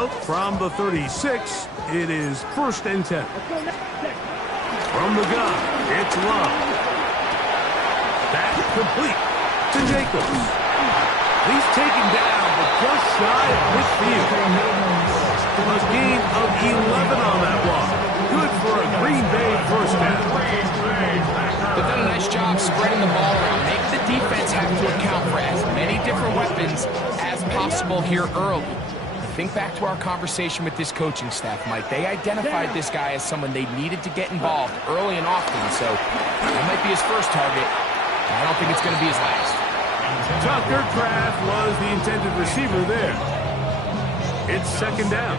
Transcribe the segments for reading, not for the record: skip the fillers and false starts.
So, from the 36, it is 1st and 10. From the gun, it's Love. That's complete to Jacobs. He's taken down, but just shy of midfield. A gain of 11 on that one. Good for a Green Bay first down. They've done a nice job spreading the ball around, making the defense have to account for as many different weapons as possible here early. Think back to our conversation with this coaching staff, Mike. They identified this guy as someone they needed to get involved early and often, so that might be his first target. I don't think it's going to be his last. Tucker Kraft was the intended receiver there. It's 2nd down.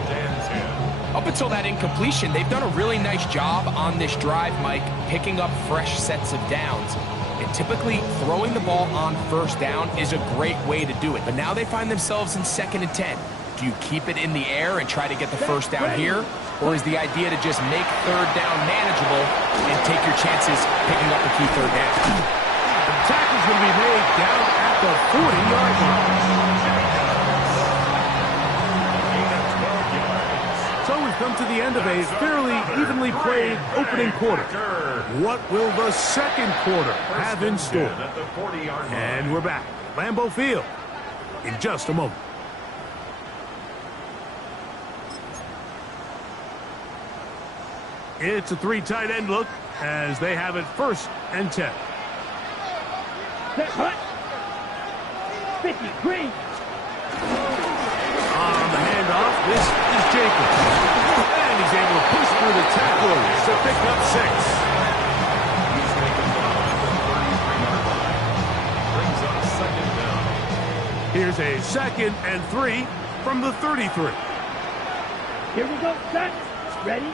Up until that incompletion, they've done a really nice job on this drive, Mike, picking up fresh sets of downs. And typically, throwing the ball on 1st down is a great way to do it. But now they find themselves in 2nd and 10. Do you keep it in the air and try to get the 1st down here? Or is the idea to just make 3rd down manageable and take your chances picking up a key 3rd down? The tackle's going to be made down at the 40-yard line. So we've come to the end of a fairly evenly played opening quarter. What will the 2nd quarter have in store? And we're back. Lambeau Field in just a moment. It's a 3 tight end look as they have it 1st and 10. 50, green. On the handoff, this is Jacobs. And he's able to push through the tacklers to pick up 6. Here's a 2nd and 3 from the 33. Here we go, set, ready.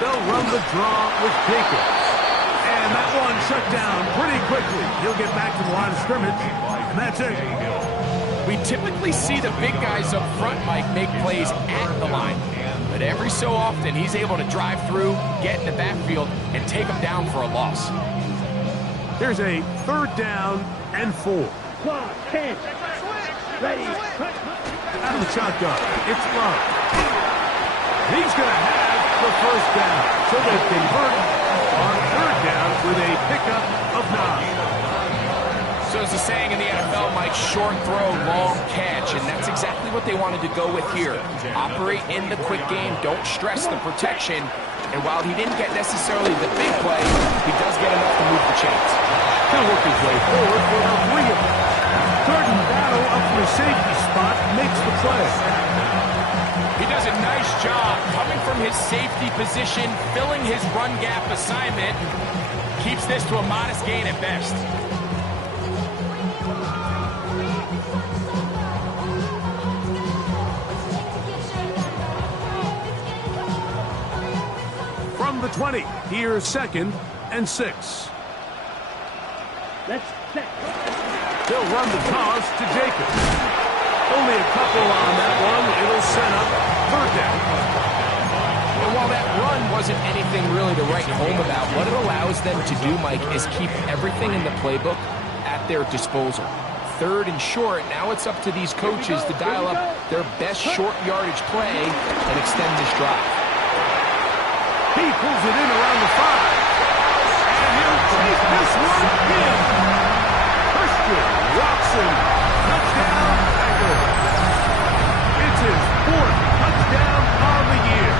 They'll run the draw with Jacobs. And that one shut down pretty quickly. He'll get back to the line of scrimmage, and that's it. We typically see the big guys up front, Mike, make plays at the line. But every so often, he's able to drive through, get in the backfield, and take them down for a loss. Here's a 3rd down and 4. Clock, 10. Ready. Out of the shotgun, it's Love. He's going to have the 1st down. So they convert on 3rd down with a pickup of 9. So as the saying in the NFL, Mike, short throw, long catch, and that's exactly what they wanted to go with here. Operate in the quick game, don't stress the protection, and while he didn't get necessarily the big play, he does get enough to move the chains. He'll work his way forward for a 3 of them. Jordan Battle up from the safety spot makes the play. He does a nice job coming from his safety position, filling his run gap assignment, keeps this to a modest gain at best. From the 20, here's 2nd and 6. Let's set. They'll run the toss to Jacobs. Only a couple on that one. It'll set up 3rd down. And while that run wasn't anything really to write home about, what it allows them to do, Mike, is keep everything in the playbook at their disposal. 3rd and short, now it's up to these coaches to dial up their best short yardage play and extend this drive. He pulls it in around the 5. And he'll take this one in. Christian Watson, touchdown Packers. It's his 4th touchdown on the year.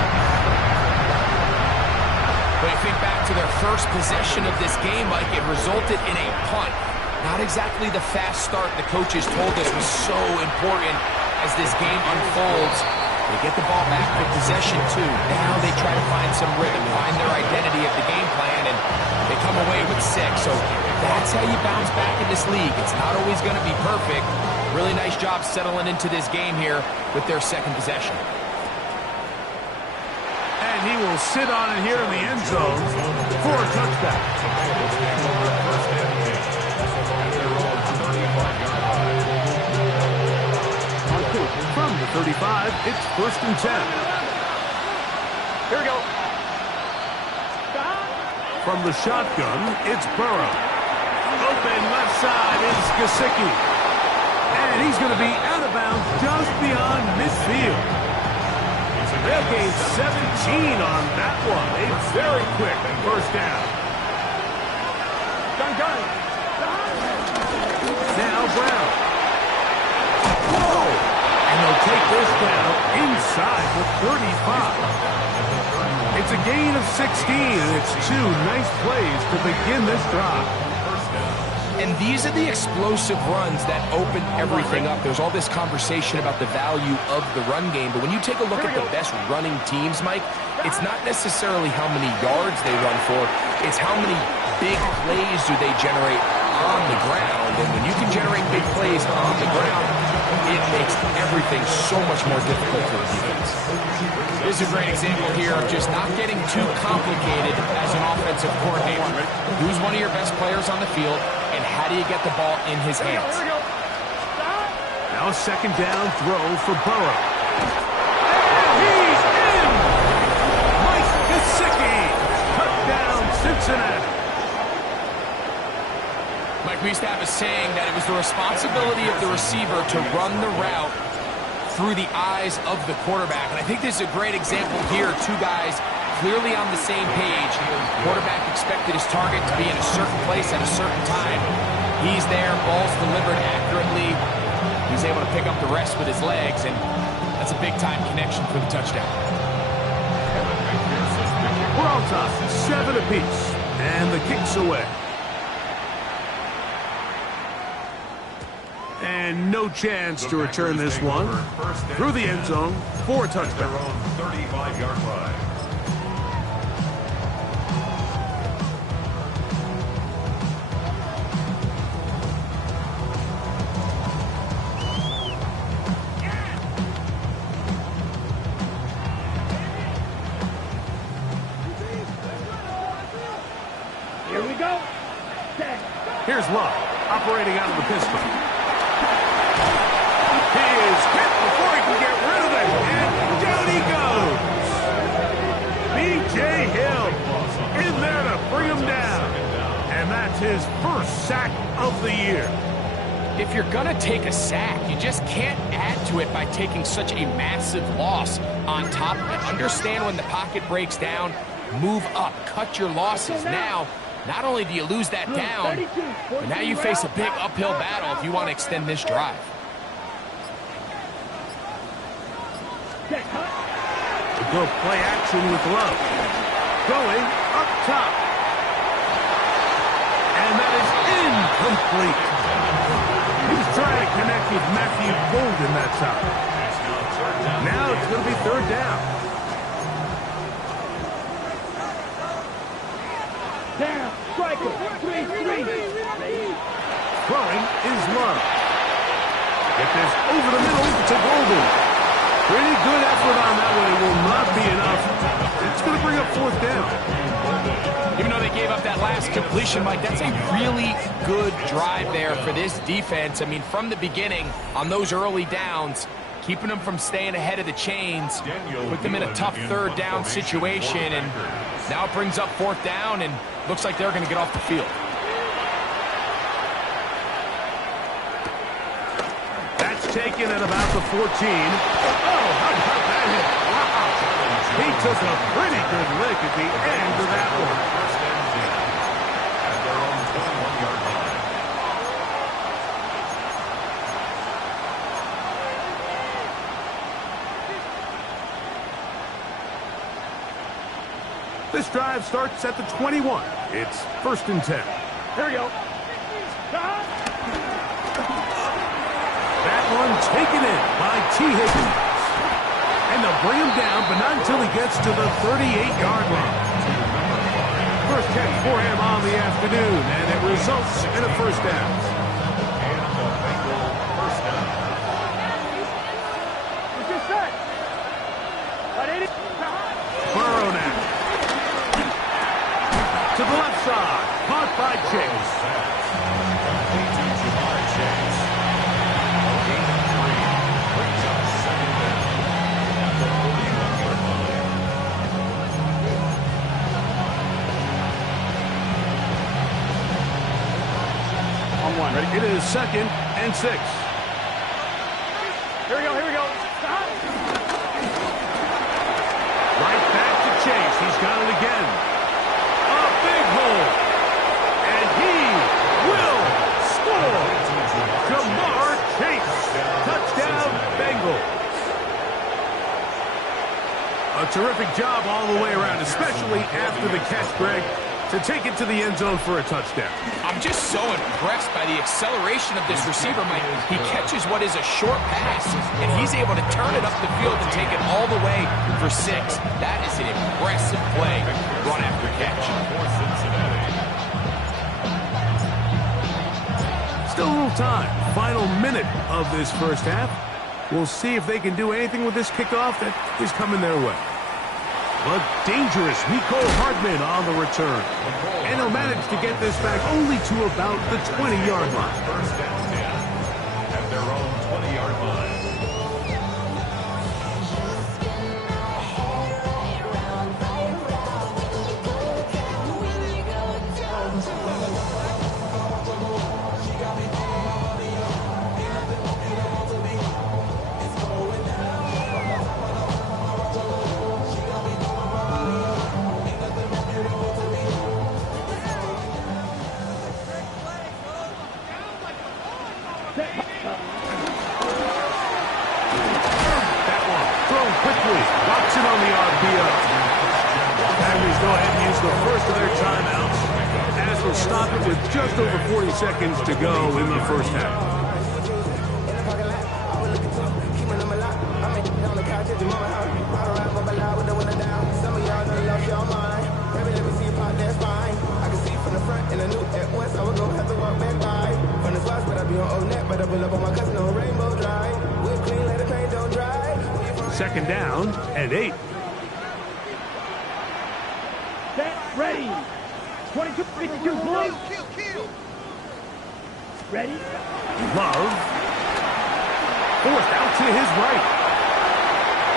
When you think back to their first possession of this game, Mike, it resulted in a punt. Not exactly the fast start the coaches told us was so important as this game unfolds. They get the ball back for possession, too. Now they try to find some rhythm, find their identity of the game plan, and they come away with 6. So that's how you bounce back in this league. It's not always going to be perfect. Really nice job settling into this game here with their 2nd possession. And he will sit on it here in the end zone for a touchdown. From the 35, it's 1st and 10. Here we go. From the shotgun, it's Burrow. Open left side is Gesicki. And he's going to be out of of bounds just beyond midfield. They'll gain 17 on that one. A very quick first down. Now Brown. Whoa! And they'll take this down inside the 35. It's a gain of 16, and it's 2 nice plays to begin this drive. And these are the explosive runs that open everything up. There's all this conversation about the value of the run game, but when you take a look at the best running teams, Mike, it's not necessarily how many yards they run for, it's how many big plays do they generate on the ground. And when you can generate big plays on the ground, it makes everything so much more difficult for the defense. This is a great example here of just not getting too complicated as an offensive coordinator. Who's one of your best players on the field, and how do you get the ball in his hands? Now a second down throw for Burrow. And he's in! Mike Gesicki, touchdown Cincinnati. Mike, we used to have a saying that it was the responsibility of the receiver to run the route through the eyes of the quarterback. And I think this is a great example here. Two guys clearly on the same page. Quarterback expected his target to be in a certain place at a certain time. He's there, ball's delivered accurately. He's able to pick up the rest with his legs, and that's a big-time connection for the touchdown. We're on top, 7 apiece, and the kick's away. And no chance to return this one. Through the end zone for a touchdown. 35-yard line. Here we go. Set. Here's Love, operating out of the pistol. He is hit before he can get rid of it, and down he goes. B.J. Hill in there to bring him down, and that's his first sack of the year. If you're going to take a sack, you just can't add to it by taking such a massive loss on top of it. Understand when the pocket breaks down, move up, cut your losses. Now, not only do you lose that down, but now you face a big uphill battle if you want to extend this drive. Go play action with Love. Going up top. And that is incomplete. He was trying to connect with Matthew Golden that time. Now it's going to be third down. Down. Striker. 3-3. Throwing is Love. Get this over the middle to Golden. Pretty good effort on that one. It will not be enough. It's going to bring up fourth down. Even though they gave up that last completion, Mike, that's a really good drive there for this defense. I mean, from the beginning, on those early downs, keeping them from staying ahead of the chains, put them in a tough third down situation, and now it brings up fourth down, and looks like they're going to get off the field. That's taken at about the 14. Oh, how about that hit? Wow. He took a pretty good lick at the end of that one. This drive starts at the 21. It's 1st and 10. Here we go. That one taken in by T. Higgins. And they'll bring him down, but not until he gets to the 38-yard line. First catch for him on the afternoon, and it results in a first down. Burrow now. To the left side. Caught by Chase. On one. It is 2nd and 6. Here we go, here we go. Stop. Right back to Chase. He's got it again. A big hole. And he will score. Jamar Chase. Touchdown, Bengals. A terrific job all the way around, especially after the catch, Greg, to take it to the end zone for a touchdown. I'm just so impressed by the acceleration of this receiver, Mike. He catches what is a short pass, and he's able to turn it up the field and take it all the way for 6. That is an impressive play, run after catch. Still a little time. Final minute of this first half. We'll see if they can do anything with this kickoff that is coming their way. But dangerous Mecole Hardman on the return. And he'll manage to get this back only to about the 20-yard line. First down 10 at their own 20-yard line. That one thrown quickly. Watson on the RPO. Packers go ahead and use the first of their timeouts as we'll stop it with just over 40 seconds to go in the first half. Second down and 8. Set, ready. 22, 52, blue. Ready? Love. Forced out to his right.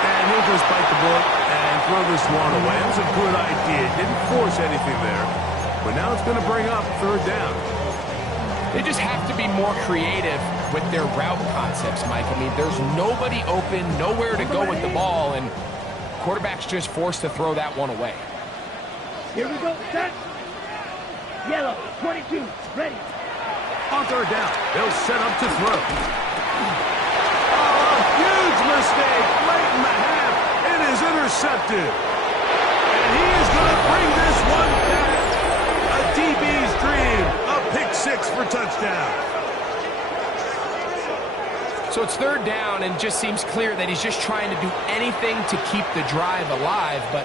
And he'll just bite the bullet and throw this one away. It was a good idea. Didn't force anything there. But now it's going to bring up third down. They just have to be more creative with their route concepts, Mike. I mean, there's nobody open, nowhere to go with the ball, and quarterback's just forced to throw that one away. Here we go, set. Yellow, 22, ready. On third down, they'll set up to throw. Oh, a huge mistake late in the half. It is intercepted. And he is going to bring this one back. A DB's dream. A pick 6 for touchdown. So it's third down, and just seems clear that he's just trying to do anything to keep the drive alive. But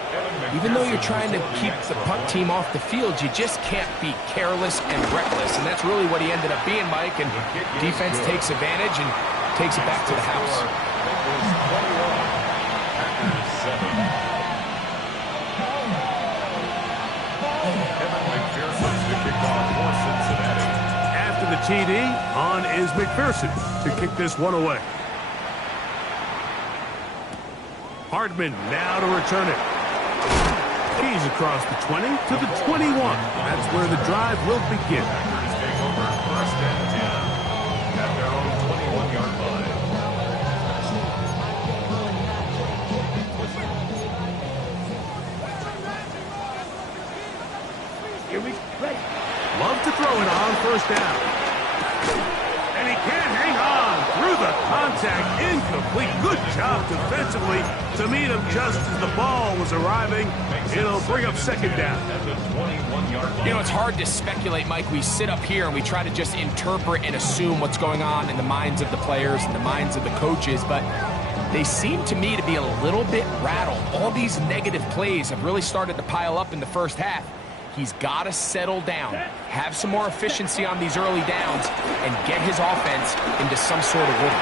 even though you're trying to keep the punt team off the field, you just can't be careless and reckless. And that's really what he ended up being, Mike. And defense takes advantage and takes it back to the house. After the TD, on is McPherson to kick this one away. Hardman now to return it. He's across the 20 to the 21. That's where the drive will begin. Take over first and 10 at their own 21-yard line. Here we ready. Love to throw it on first down. And he can't hang on through the contact. Incomplete. Good job defensively to meet him just as the ball was arriving. It'll bring up second down. At the 21-yard line. You know, it's hard to speculate, Mike. We sit up here and we try to just interpret and assume what's going on in the minds of the players and the minds of the coaches, but they seem to me to be a little bit rattled. All these negative plays have really started to pile up in the first half. He's got to settle down, have some more efficiency on these early downs, and get his offense into some sort of rhythm.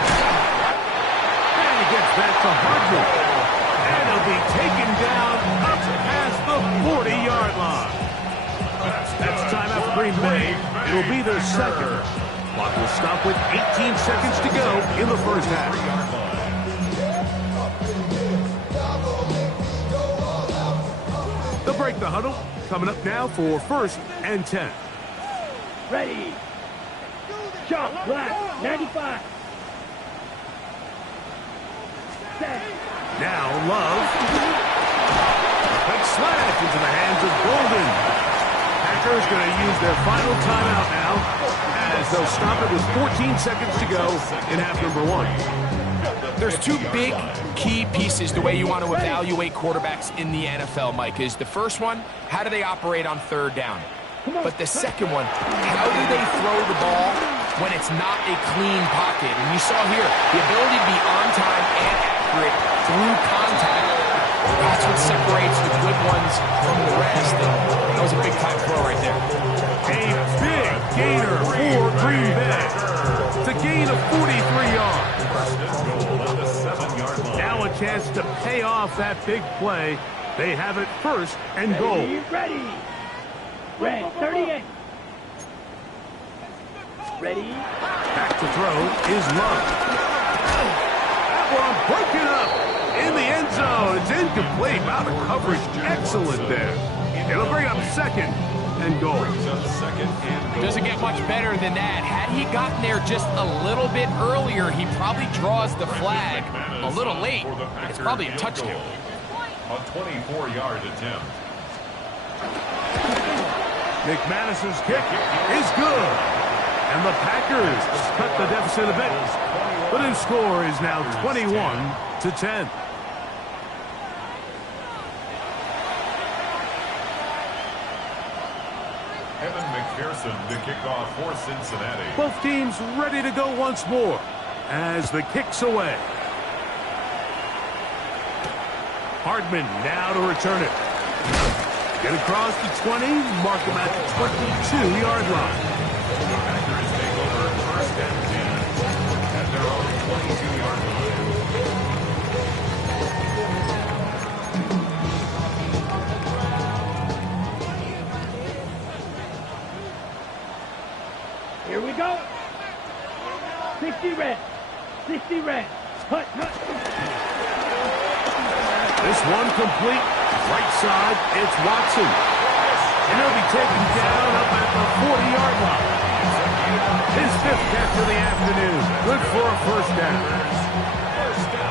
And he gets back to Hardman. And he'll be taken down up past the 40-yard line. That's timeout for Green Bay. It'll be their second. Clock will stop with 18 seconds to go in the first half. They'll break the huddle. Coming up now for first and 10. Ready. Shot, black, 95. Set. Now Love. Quick slash into the hands of Golden. Packers going to use their final timeout now, as they'll stop it with 14 seconds to go in half number 1. There's two big key pieces the way you want to evaluate quarterbacks in the NFL, Mike. Is the first one, how do they operate on third down? But the second one, how do they throw the ball when it's not a clean pocket? And you saw here, the ability to be on time and accurate through contact. That's what separates the good ones from the rest. And that was a big-time throw right there. A big gainer for Green Bay. It's a gain of 43 yards. Now a chance to pay off that big play. They have it first and goal. Ready. Red 38. Ready. Back to throw is Love. That one broken up in the end zone. It's incomplete. Wow, the coverage excellent there. It'll bring up second and goal. Doesn't get much better than that. Had he gotten there just a little bit earlier, he probably draws the flag a little late. It's probably a touchdown. A 24-yard attempt. McManus's kick is good. And the Packers cut the deficit a bit. The new score is now 21-10. Evan McPherson, the kickoff for Cincinnati. Both teams ready to go once more as the kick's away. Hardman now to return it. Get across the 20, mark him at the 22-yard line. The Packers take over first and 10 at their own 22-yard line. Here we go. 60 red. 60 red. Hut. This one complete. Right side, it's Watson. And he'll be taken down up at the 40-yard line. His fifth catch of the afternoon. Good for a first down.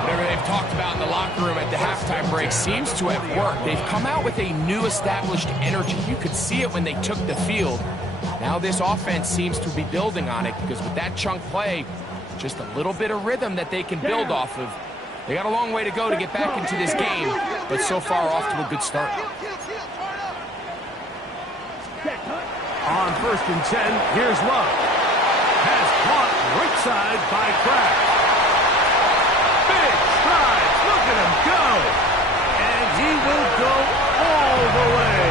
Whatever they've talked about in the locker room at the halftime break seems to have worked. They've come out with a new established energy. You could see it when they took the field. Now this offense seems to be building on it because with that chunk play, just a little bit of rhythm that they can build off of. They got a long way to go to get back into this game, but so far off to a good start. On first and 10, here's Love. Has caught right side by Kraft. Big strides, look at him go. And he will go all the way.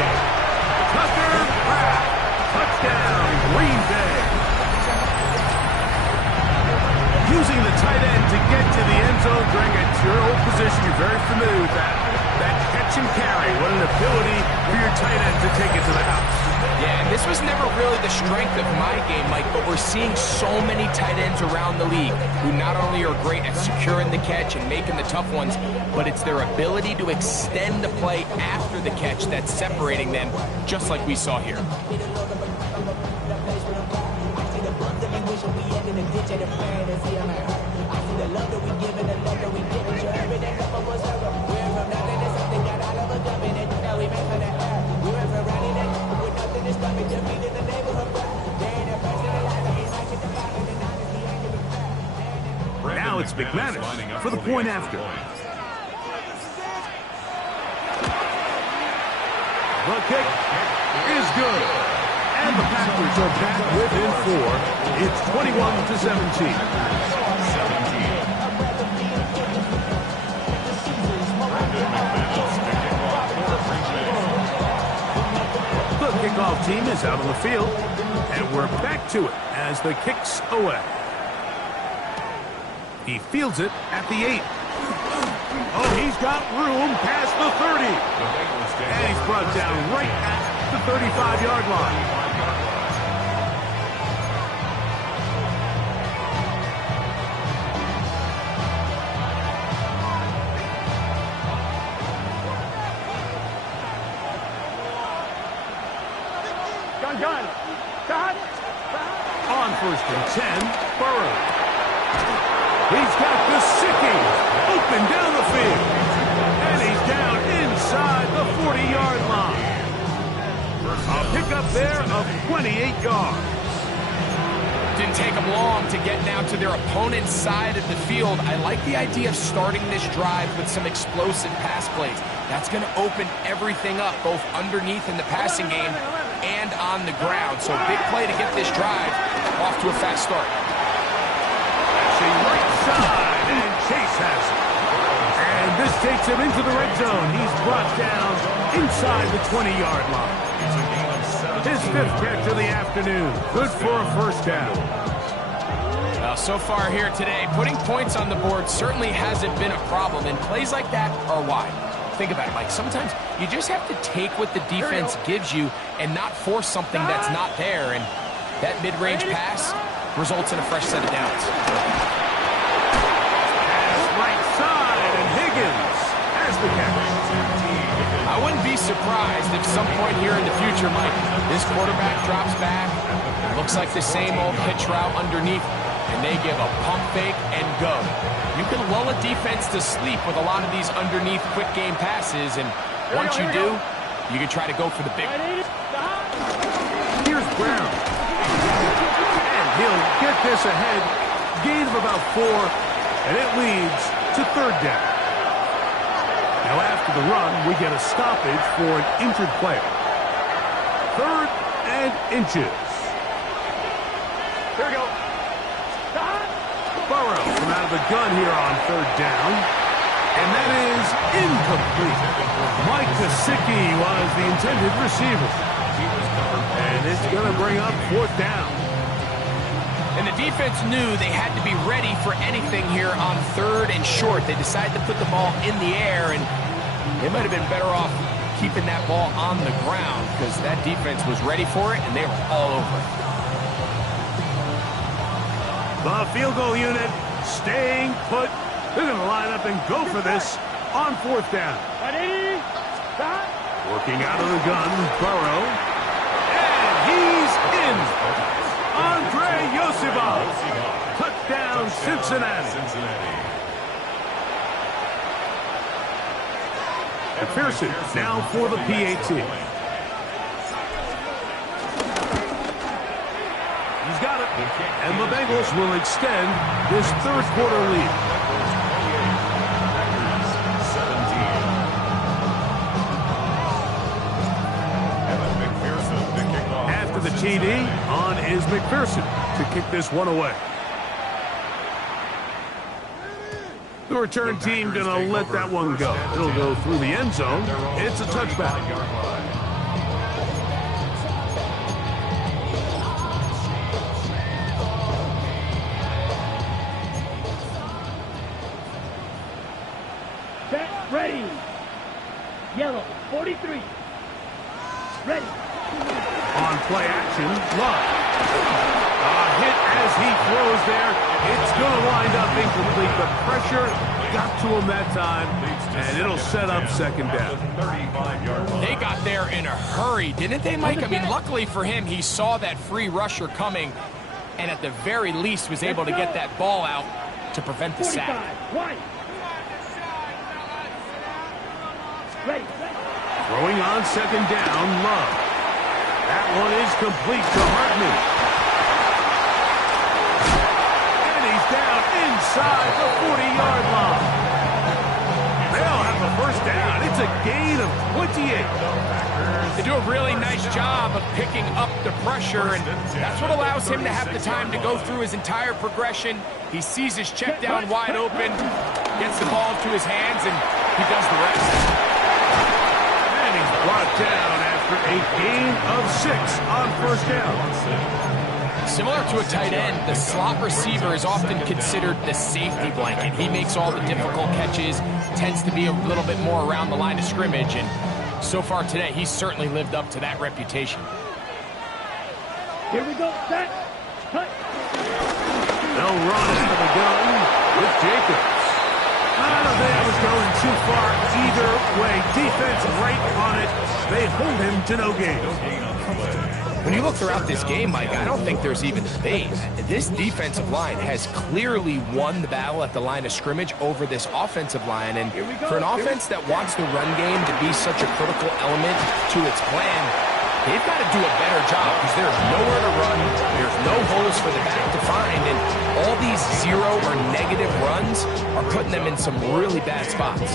Tucker Kraft, touchdown, Green Bay. Using the tight end to get to the end zone during a your old position. You're very familiar with that. That catch and carry. What an ability for your tight end to take it to the house. Yeah, and this was never really the strength of my game, Mike, but we're seeing so many tight ends around the league who not only are great at securing the catch and making the tough ones, but it's their ability to extend the play after the catch that's separating them, just like we saw here. Now it's McManus for the point after. The kick is good. And the Packers are back within 4. It's 21-17. The kickoff team is out on the field, and we're back to it as the kick's away. He fields it at the 8. Oh, he's got room past the 30. And he's brought down right at the 35-yard line. On first and 10, Burrow. He's got Gesicki. up and down the field. And he's down inside the 40-yard line. A pickup there of 28 yards. Didn't take them long to get down to their opponent's side of the field. I like the idea of starting this drive with some explosive pass plays. That's going to open everything up, both underneath in the passing game and on the ground. So big play to get this drive off to a fast start. Passing right side, and Chase has it. And this takes him into the red zone. He's brought down inside the 20-yard line. His 5th catch of the afternoon. Good for a first down. Well, so far here today, putting points on the board certainly hasn't been a problem, and plays like that are why. Think about it, Mike. Sometimes you just have to take what the defense gives you and not force something that's not there, and that mid-range pass results in a fresh set of downs. Pass right side, and Higgins has the catch. I wouldn't be surprised if some point here in the future, Mike, this quarterback drops back, looks like the same old hitch route underneath, and they give a pump fake and go. You can lull a defense to sleep with a lot of these underneath quick game passes, and once you do, you can try to go for the big one. Here's Brown. And he'll get this ahead. Gain of about 4, and it leads to 3rd down. Now after the run, we get a stoppage for an injured player. 3rd and inches. Here we go. Burrow from out of the gun here on 3rd down. And that is incomplete. Mike Gesicki was the intended receiver. And it's going to bring up 4th down. And the defense knew they had to be ready for anything here on 3rd and short. They decided to put the ball in the air, and they might have been better off keeping that ball on the ground because that defense was ready for it, and they were all over it. The field goal unit staying put. They're going to line up and go for this on 4th down. Working out of the gun, Burrow. And he's in. Andre Yosibov. Touchdown, Cincinnati. McPherson now for the PAT. He's got it. And the Bengals will extend this 3rd quarter lead. After the TD, on is McPherson to kick this one away. The return team going to let that one go. It'll go through the end zone. It's a touchback. Set, ready. Yellow, 43. Ready. On play action, Love. A hit as he throws there. It's going to wind up incomplete. The pressure got to him that time, and it'll set up 2nd down. They got there in a hurry, didn't they, Mike? I mean, luckily for him, he saw that free rusher coming, and at the very least was able to get that ball out to prevent the sack. Ready. Throwing on 2nd down, Love. That one is complete to Hartman. And he's down inside the 40-yard line. They'll have a 1st down. It's a gain of 28. They do a really nice job of picking up the pressure, and that's what allows him to have the time to go through his entire progression. He sees his check down wide open, gets the ball into his hands, and he does the rest. And he's brought down after a gain of 6 on 1st down. Similar to a tight end, the slot receiver is often considered the safety blanket. He makes all the difficult catches, tends to be a little bit more around the line of scrimmage, and so far today, he's certainly lived up to that reputation. Here we go. Set. Cut. They'll run out of the gun with Jacobs. I don't think I was going too far either way. Defense right on it. They hold him to no gain. When you look throughout this game, Mike, I don't think there's even debate. This defensive line has clearly won the battle at the line of scrimmage over this offensive line. And for an offense that wants the run game to be such a critical element to its plan, they've got to do a better job because there's nowhere to run, there's no holes for the back to find, and all these zero or negative runs are putting them in some really bad spots.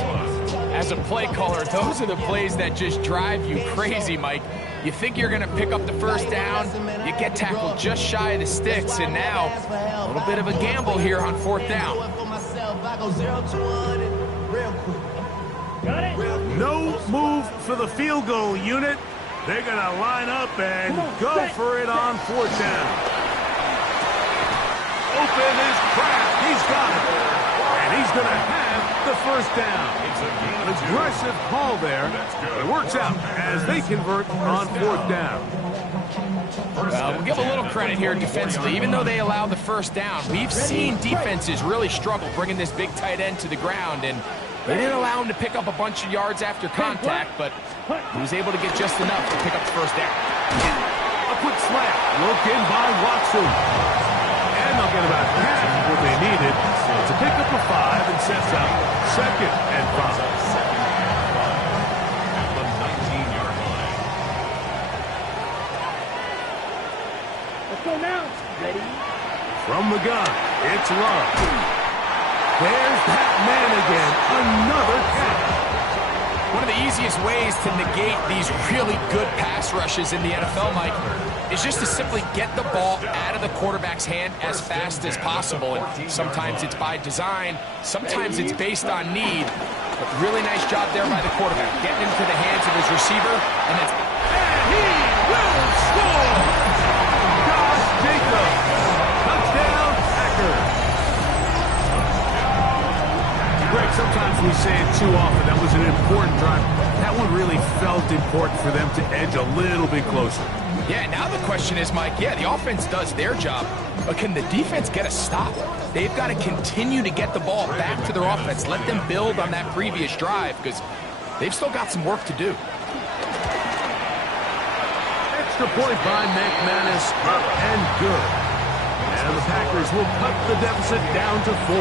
As a play caller, those are the plays that just drive you crazy, Mike. You think you're going to pick up the first down, you get tackled just shy of the sticks, and now a little bit of a gamble here on 4th down. Got it? No move for the field goal unit. They're going to line up and go for it on 4th down. Open is Kraft. He's got it. And he's going to have the first down. An aggressive call there. It works out as they convert on 4th down. We'll give a little credit here defensively. Even though they allowed the first down, we've seen defenses really struggle bringing this big tight end to the ground, and they didn't allow him to pick up a bunch of yards after contact, but he was able to get just enough to pick up the first down. A quick slant. Look in by Watson. And they'll get about half what they needed to pick up a 5 and sets up 2nd and 5. At the 19-yard line. Let's go now. Ready? From the gun, it's Love. There's that man again. Another catch. One of the easiest ways to negate these really good pass rushes in the NFL, Mike, is just to simply get the ball out of the quarterback's hand as fast as possible. And sometimes it's by design, sometimes it's based on need. But really nice job there by the quarterback, getting into the hands of his receiver, and he will score! Josh Jacobs. Touchdown, Packers. Greg, sometimes we say it too often. That was an important drive. That one really felt important for them to edge a little bit closer. Yeah, now the question is, Mike, yeah, the offense does their job, but can the defense get a stop? They've got to continue to get the ball back to their offense. Let them build on that previous drive because they've still got some work to do. Extra point by McManus, up and good. And the Packers will cut the deficit down to 4.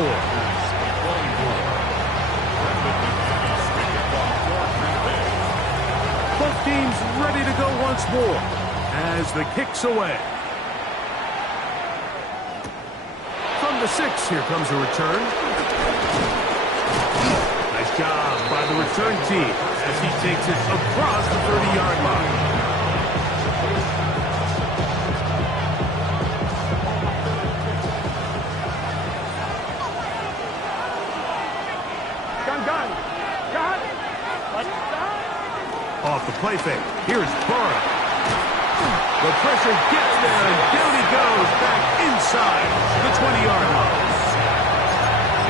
Both teams ready to go once more as the kick's away. From the 6, here comes a return. Nice job by the return team as he takes it across the 30-yard line. Off the play fake. Here's Burrow. The pressure gets there, and down he goes back inside the 20-yard line.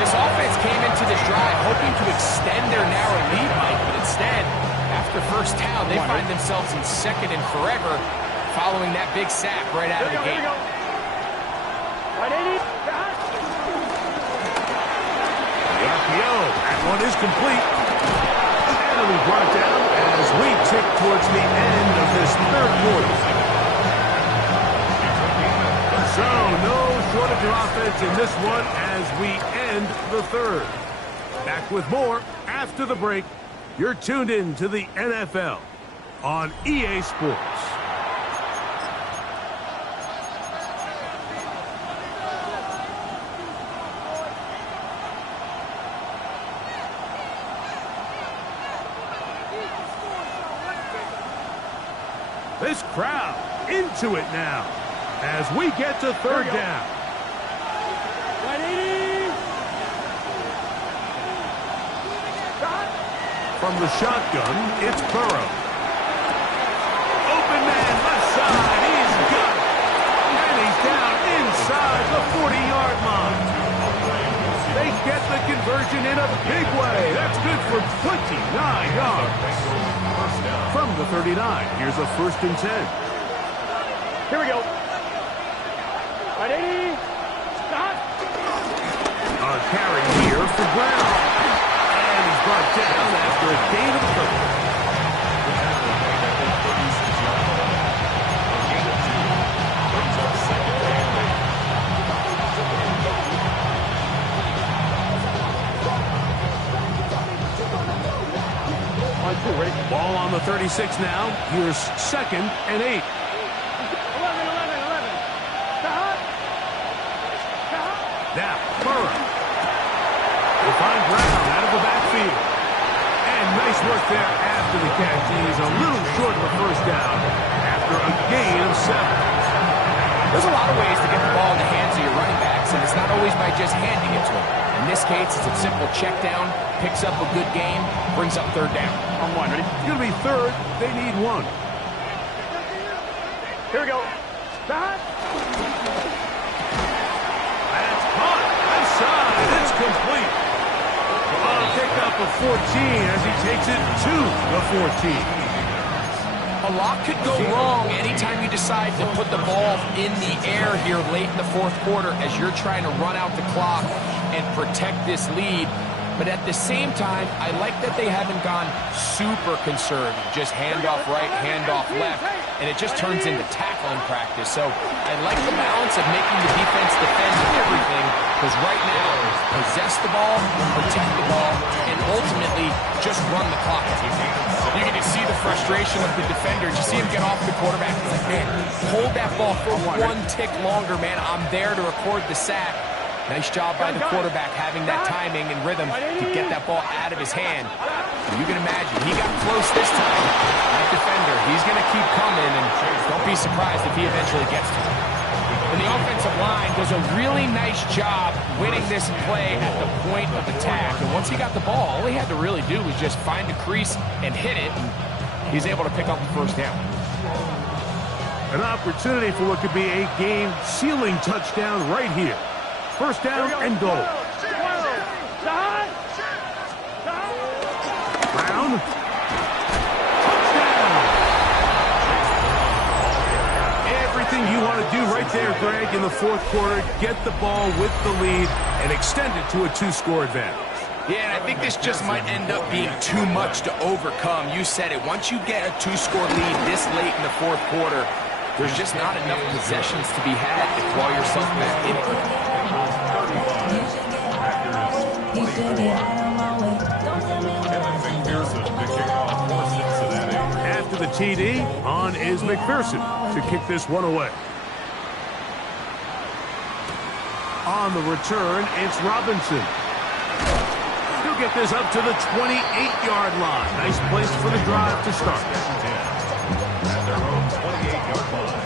This offense came into this drive hoping to extend their narrow lead, Mike, but instead, after first down, they find themselves in 2nd and forever following that big sack right out of the gate. The RPO. That one is complete. And it'll be brought down as we tick towards the end of this 3rd quarter. So, no shortage of offense in this one as we end the 3rd. Back with more after the break. You're tuned in to the NFL on EA Sports. This crowd into it now as we get to 3rd down. From the shotgun, it's Burrow. Open man, left side, he's got it. And he's down inside the 40-yard line. They get the conversion in a big way. That's good for 29 yards. From the 39, here's a 1st and 10. Here we go. Ready? Stop. A carry here for Brown. And he's brought down after a gain of 30. Ball on the 36 now. Here's 2nd and 8. 11, 11, 11. Stop. Stop. Now, Burrow. They find Brown out of the backfield. And nice work there after the catch. He's a little short of a first down after a gain of 7. There's a lot of ways to get the ball in the hands of your running backs, and it's not always by just handing it to them. In this case, it's a simple check down, picks up a good gain, brings up 3rd down. On 1, ready? It's going to be 3rd. They need 1. Here we go. Stop. That's caught. Outside. It's complete. The ball picked up a 14 as he takes it to the 14. A lot could go wrong anytime you decide to put the ball in the air here late in the 4th quarter as you're trying to run out the clock and protect this lead. But at the same time, I like that they haven't gone super conservative. Just hand off right, hand off left, and it just turns into tackling practice. So I like the balance of making the defense defend everything, because right now, possess the ball, protect the ball, and ultimately just run the clock. You can just see the frustration of the defenders. You see him get off the quarterback. He's like, man, hold that ball for 1 tick longer, man. I'm there to record the sack. Nice job by the quarterback having that timing and rhythm to get that ball out of his hand. You can imagine, he got close this time. That defender, he's going to keep coming, and don't be surprised if he eventually gets to him. And the offensive line does a really nice job winning this play at the point of attack. And once he got the ball, all he had to really do was just find a crease and hit it, and he's able to pick up the 1st down. An opportunity for what could be a game-sealing touchdown right here. 1st down and goal. Brown. Touchdown. Everything you want to do right there, Greg, in the 4th quarter. Get the ball with the lead and extend it to a 2-score advantage. Yeah, and I think this just might end up being too much to overcome. You said it. Once you get a 2-score lead this late in the 4th quarter, there's just not enough possessions to be had to claw yourself back in it. After the TD, on is McPherson to kick this one away. On the return, it's Robinson. He'll get this up to the 28-yard line. Nice place for the drive to start. At their own 28-yard line.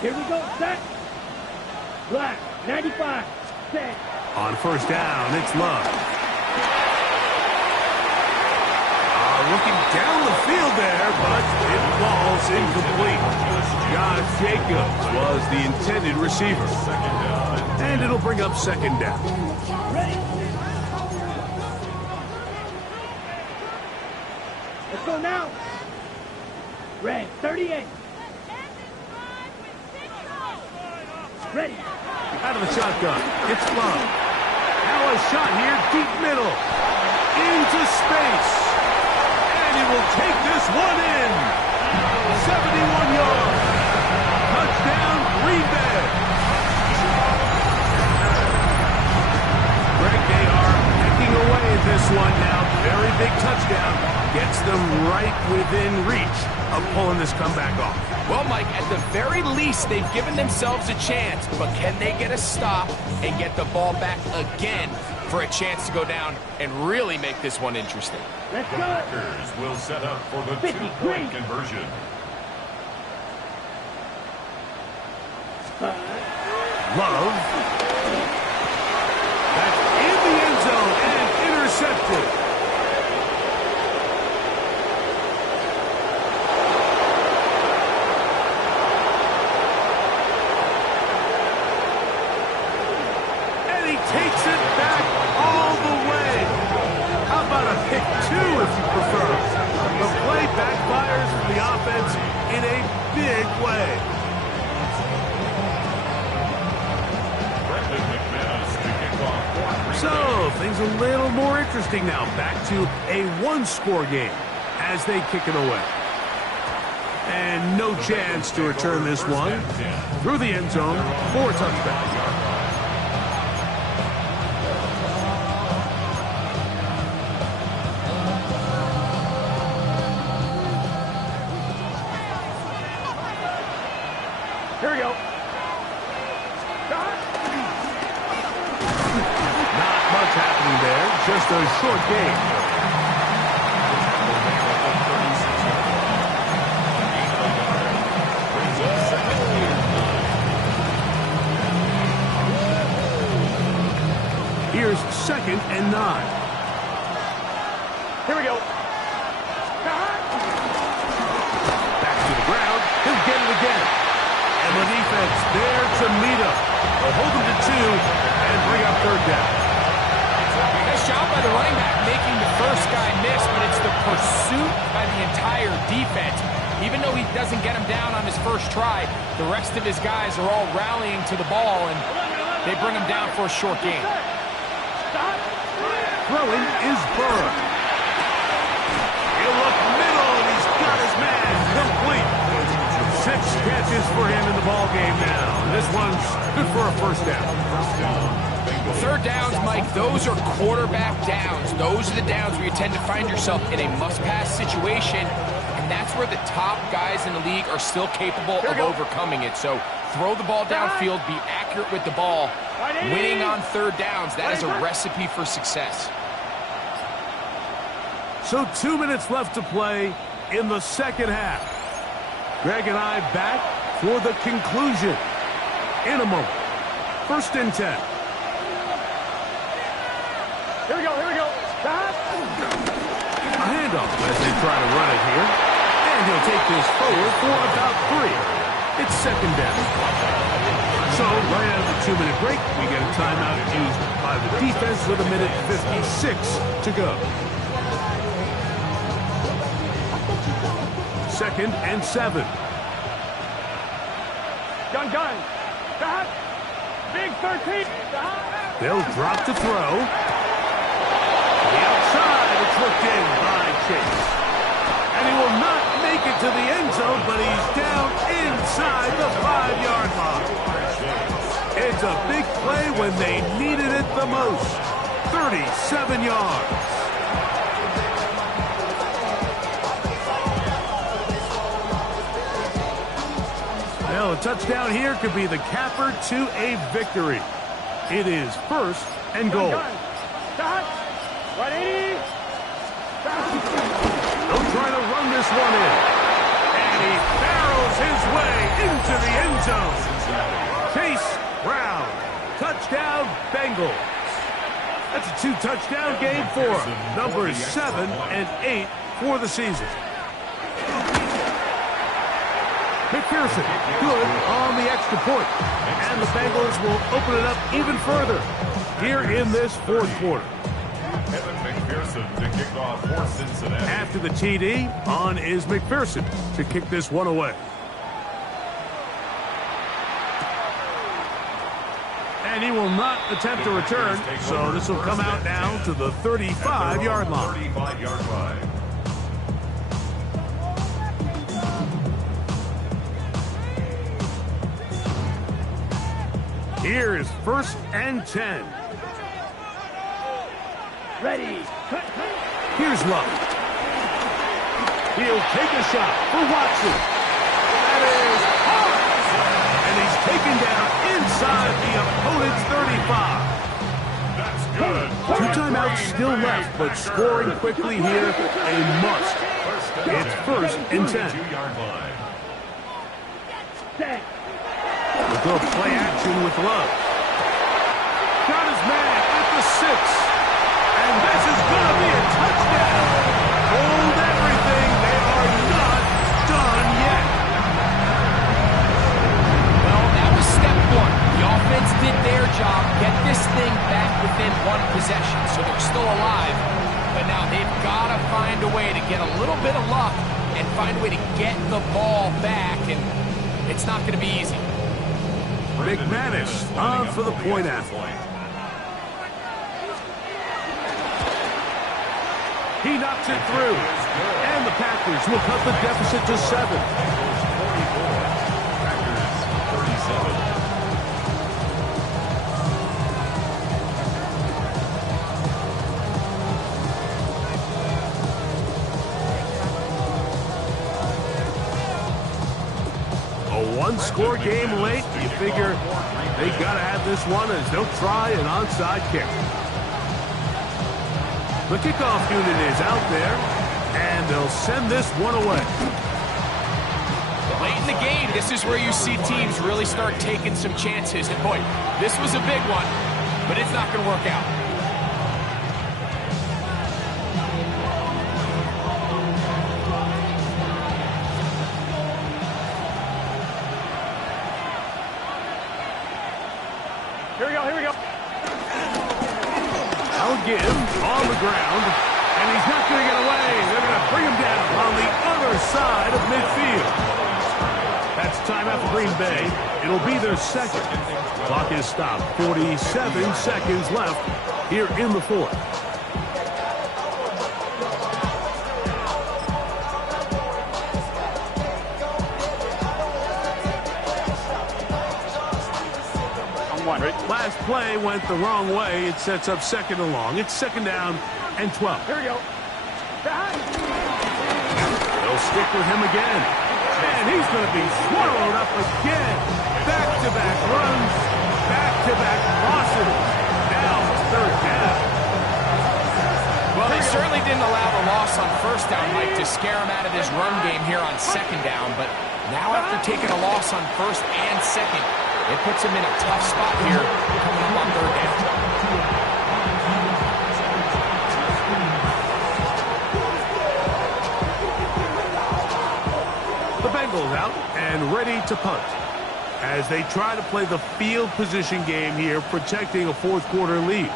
Here we go. Set. Black. 95. Set. On 1st down, it's Love. Looking down the field there, but it falls incomplete. Josh Jacobs was the intended receiver. And it'll bring up 2nd down. Ready. Let's go now. Red. 38. Ready. Out of the shotgun, it's Love. Now a shot here, deep middle. Into space. And he will take this one in. 71 yards. Touchdown, Green Bay. Greg, they are pecking away at this one now. Very big touchdown. Gets them right within reach of pulling this comeback off. Well, Mike, at the very least, they've given themselves a chance, but can they get a stop and get the ball back again for a chance to go down and really make this one interesting? Let's The go. Packers will set up for the 53. two-point conversion. Love. That's in the end zone and intercepted. And he takes it back all the way. How about a pick 2 if you prefer? The play backfires for the offense in a big way. So, things a little more interesting now. Back to a one-score game as they kick it away. And no chance to return this one through the end zone for a touchdown. Here we go. Not much happening there, just a short game. Here's 2nd and 9. Here we go. Back to the ground. He'll get it again. And the defense there to meet him. They'll hold him to 2 and bring up 3rd down. Nice job by the running back making the first guy miss, but it's the pursuit by the entire defense. Even though he doesn't get him down on his first try, the rest of his guys are all rallying to the ball, and they bring him down for a short gain. Throwing is Burrow. He'll look middle, and he's got his man complete. 6 catches for him in the ball game now. This one's good for a 1st down. 3rd downs, Mike, those are quarterback downs. Those are the downs where you tend to find yourself in a must-pass situation, and that's where the top guys in the league are still capable of overcoming it. So throw the ball downfield, be accurate with the ball. Winning on 3rd downs, that is a recipe for success. So 2 minutes left to play in the 2nd half. Greg and I back for the conclusion in a moment. 1st and 10. Here we go. Here we go. A handoff as they try to run it here. And he'll take this forward for about 3. It's 2nd down. So right out of the 2-minute break, we get a timeout used by the defense with 1:56 to go. 2nd and 7. Gun. Big 13. They'll drop to throw. The outside, it's looked in by Chase. And he will not make it to the end zone, but he's down inside the 5-yard line. It's a big play when they needed it the most. 37 yards. Well, a touchdown here could be the capper to a victory. It is 1st and goal. 180. They'll try to run this one in. And he barrels his way into the end zone. Chase Brown. Touchdown, Bengals. That's a 2-touchdown game for him. Numbers 7 and 8 for the season. McPherson, good on the extra point. And the Bengals will open it up even further here in this 4th quarter. Evan McPherson to kick off for Cincinnati. After the TD, on is McPherson to kick this one away. And he will not attempt to return, so this will come out now to the 35-yard line. 35-yard line. Here is 1st and 10. Ready. Here's Love. He'll take a shot for Watson. That is hard. And he's taken down inside the opponent's 35. 2 timeouts still left, but scoring quickly here, a must. It's 1st and 10. Set. We'll go play action with Love. Got his man at the 6. And this is going to be a touchdown. Hold everything. They are not done yet. Well, that was step 1. The offense did their job, get this thing back within 1 possession, so they're still alive. But now they've got to find a way to get a little bit of luck and find a way to get the ball back, and it's not going to be easy. McManus on for the point after. He knocks it through. And the Packers will cut the deficit to 7. one-score game late. You figure they got to have this one as they'll try an onside kick. The kickoff unit is out there, and they'll send this one away. Late in the game, this is where you see teams really start taking some chances. And boy, this was a big one, but it's not going to work out. Here we go. I'll give on the ground, and he's not going to get away. They're going to bring him down on the other side of midfield. That's timeout for Green Bay. It'll be their second. Clock is stopped. 47 seconds left here in the fourth. Last play went the wrong way. It sets up second and long. It's second down and 12. Here we go. They'll stick with him again. And he's going to be swallowed up again. Back-to-back runs, back-to-back losses. Now it's third down. Well, they certainly didn't allow the loss on first down, Mike, to scare him out of this run game here on second down. But now after taking a loss on first and second, it puts him in a tough spot here coming up on third down. The Bengals out and ready to punt as they try to play the field position game here, protecting a fourth quarter lead.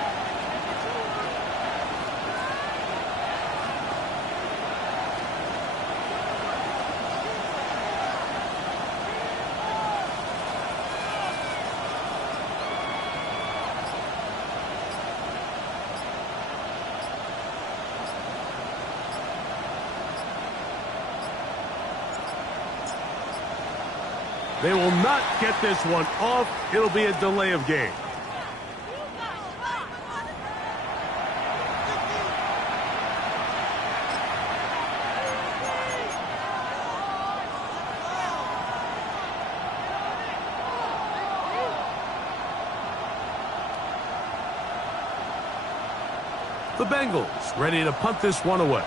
They will not get this one off. It'll be a delay of game. The Bengals ready to punt this one away.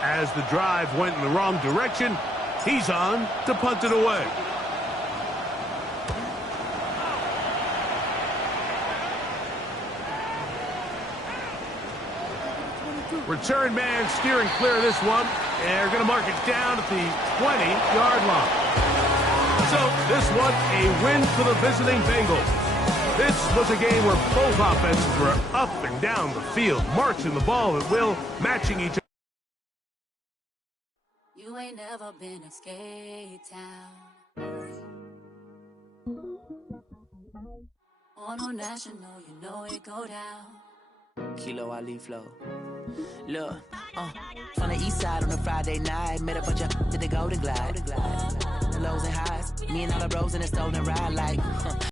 As the drive went in the wrong direction, he's on to punt it away. Return man steering clear of this one. They're going to mark it down at the 20-yard line. So this one, a win for the visiting Bengals. This was a game where both offenses were up and down the field, marching the ball at will, matching each other. You ain't never been a skate town. On a national, you know it go down. Kilo Ali flow. Look, from the east side on a Friday night, met a bunch of to the Golden Glide. The lows and highs, me and all the bros in a stolen ride like.